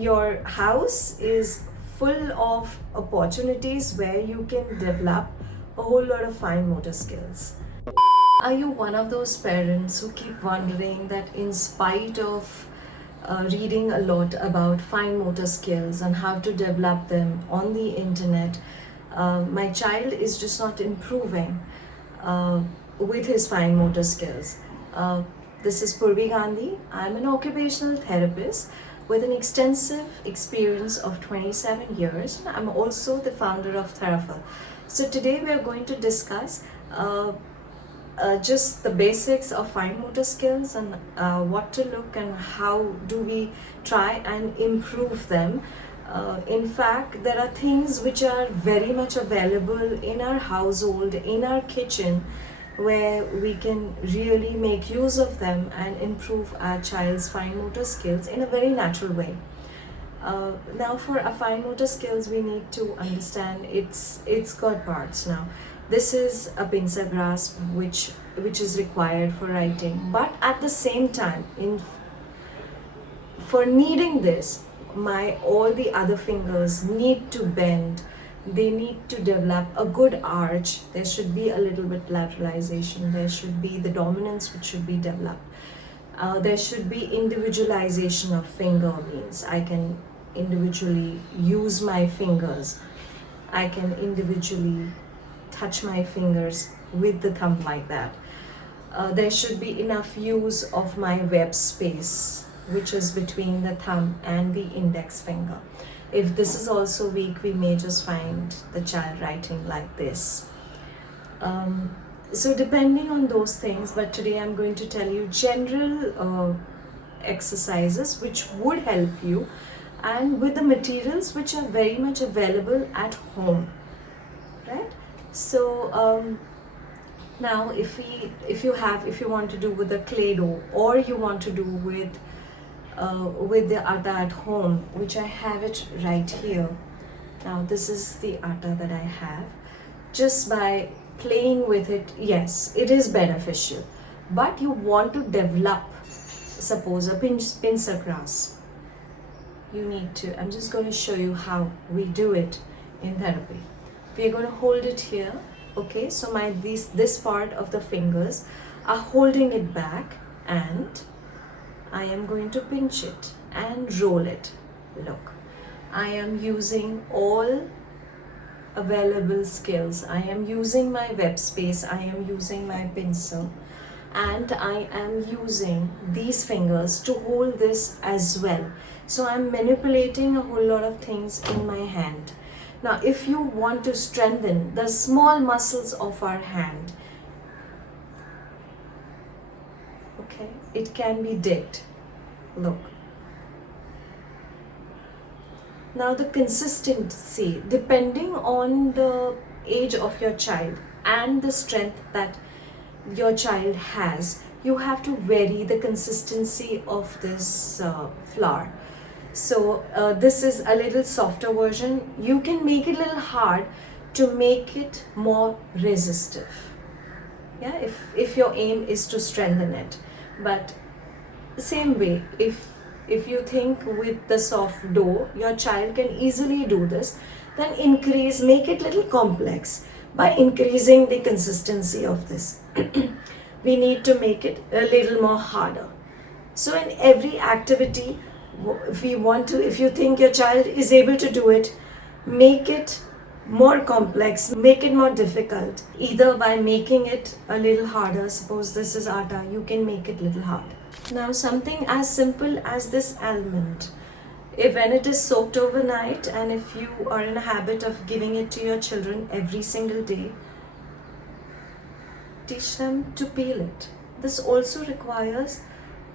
Your house is full of opportunities where you can develop a whole lot of fine motor skills. Are you one of those parents who keep wondering that in spite of reading a lot about fine motor skills and how to develop them on the internet, my child is just not improving uh, with his fine motor skills? This is Purvi Gandhi. I'm an occupational therapist with an extensive experience of 27 years. I'm also the founder of Therafel. So today we are going to discuss just the basics of fine motor skills and what to look and how do we try and improve them. In fact, there are things which are very much available in our household, in our kitchen, where we can really make use of them and improve our child's fine motor skills in a very natural way. Now for our fine motor skills, we need to understand it's got parts. Now this is a pincer grasp which is required for writing, but at the same time, for needing this, my all the other fingers need to bend. They need to develop a good arch. There should be a little bit lateralization. There should be the dominance which should be developed. There should be individualization of finger, means I can individually use my fingers. I can individually touch my fingers with the thumb like that. There should be enough use of my web space, which is between the thumb and the index finger. If this is also weak, we may just find the child writing like this. So depending on those things, but today I'm going to tell you general exercises which would help you, and with the materials which are very much available at home, right? So now if you want to do with the clay dough, or you want to do with the atta at home, which I have it right here. Now this is the atta that I have. Just by playing with it, yes, it is beneficial, but you want to develop, suppose a pincer grasp, you need to, I'm just going to show you how we do it in therapy. We are going to hold it here, okay? So this part of the fingers are holding it back, and I am going to pinch it and roll it. Look, I am using all available skills. I am using my web space, I am using my pencil, and I am using these fingers to hold this as well. So I'm manipulating a whole lot of things in my hand. Now, if you want to strengthen the small muscles of our hand, okay, it can be dipped. Look. Now the consistency, depending on the age of your child and the strength that your child has, you have to vary the consistency of this flour. So this is a little softer version. You can make it a little hard to make it more resistive. Yeah, if your aim is to strengthen it. But same way, if you think with the soft dough your child can easily do this, then make it little complex by increasing the consistency of this. We need to make it a little more harder. So in every activity, if you think your child is able to do it, make it more complex, make it more difficult, either by making it a little harder. Suppose this is atta, you can make it little hard. Now something as simple as this almond, when it is soaked overnight, and if you are in a habit of giving it to your children every single day, teach them to peel it. This also requires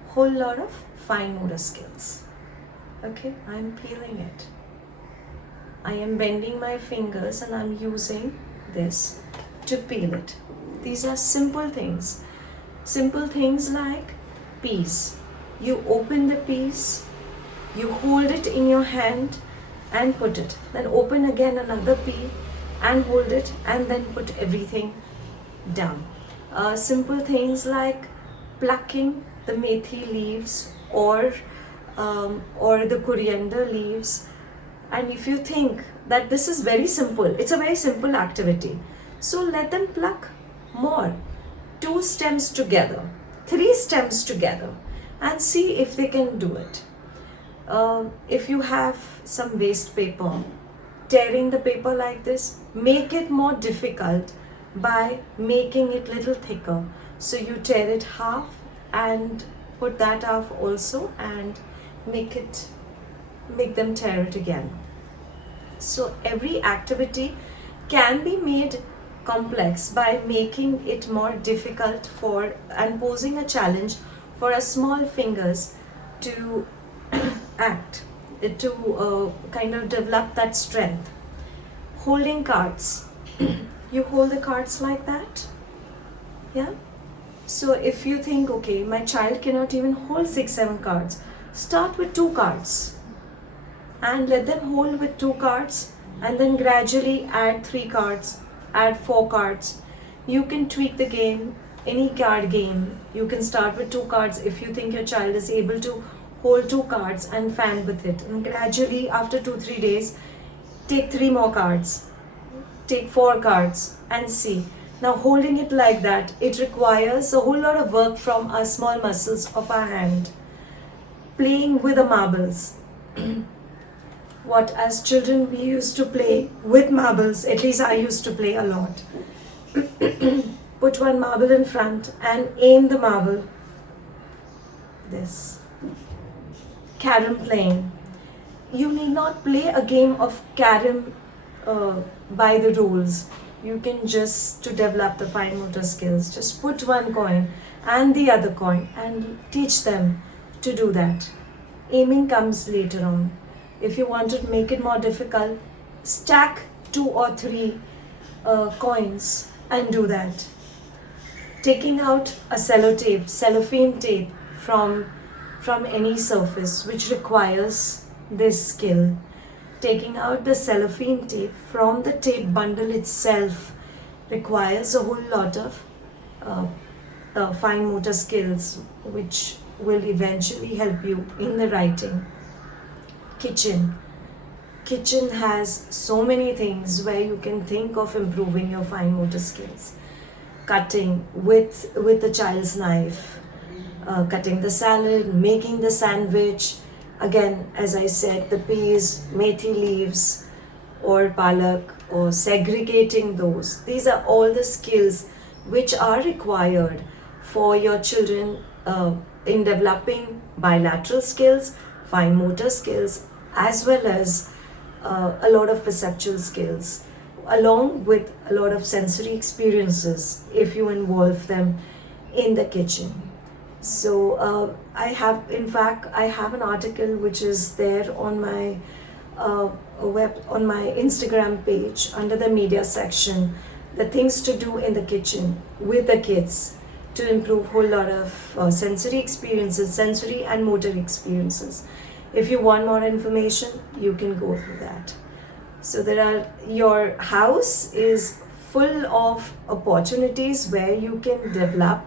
a whole lot of fine motor skills. Okay, I'm peeling it. I am bending my fingers and I'm using this to peel it. These are simple things. Simple things like peas. You open the peas, you hold it in your hand and put it. Then open again another pea and hold it, and then put everything down. Simple things like plucking the methi leaves, or or the coriander leaves. And if you think that this is very simple, it's a very simple activity, so let them pluck more, 2 stems together, 3 stems together, and see if they can do it. If you have some waste paper, tearing the paper like this, make it more difficult by making it little thicker. So you tear it half and put that half also, and make them tear it again. So every activity can be made complex by making it more difficult for and posing a challenge for our small fingers to act, to kind of develop that strength. Holding cards. You hold the cards like that. Yeah. So if you think, okay, my child cannot even hold 6-7 cards, start with 2 cards and let them hold with 2 cards, and then gradually add 3 cards, add 4 cards. You can tweak the game, any card game. You can start with 2 cards if you think your child is able to hold 2 cards and fan with it. And gradually, after 2-3 days, take 3 more cards, take 4 cards, and see. Now, holding it like that, it requires a whole lot of work from our small muscles of our hand. Playing with the marbles. What, as children, we used to play with marbles, at least I used to play a lot. Put one marble in front and aim the marble. This. Carom playing. You need not play a game of carom by the rules. You can just, to develop the fine motor skills, just put one coin and the other coin and teach them to do that. Aiming comes later on. If you want to make it more difficult, stack 2 or 3 coins and do that. Taking out a cellophane tape from any surface which requires this skill. Taking out the cellophane tape from the tape bundle itself requires a whole lot of fine motor skills, which will eventually help you in the writing. Kitchen has so many things where you can think of improving your fine motor skills. Cutting with the child's knife, cutting the salad, making the sandwich. Again, as I said, the peas, methi leaves, or palak, or segregating those. These are all the skills which are required for your children in developing bilateral skills, fine motor skills, as well as a lot of perceptual skills, along with a lot of sensory experiences if you involve them in the kitchen. So I have an article which is there on my on my Instagram page under the media section, the things to do in the kitchen with the kids to improve whole lot of sensory experiences, sensory and motor experiences. If you want more information, you can go through that. So your house is full of opportunities where you can develop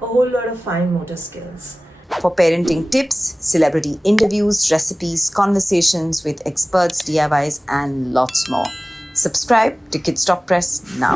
a whole lot of fine motor skills. For parenting tips, celebrity interviews, recipes, conversations with experts, DIYs, and lots more. Subscribe to Kids Talk Press now.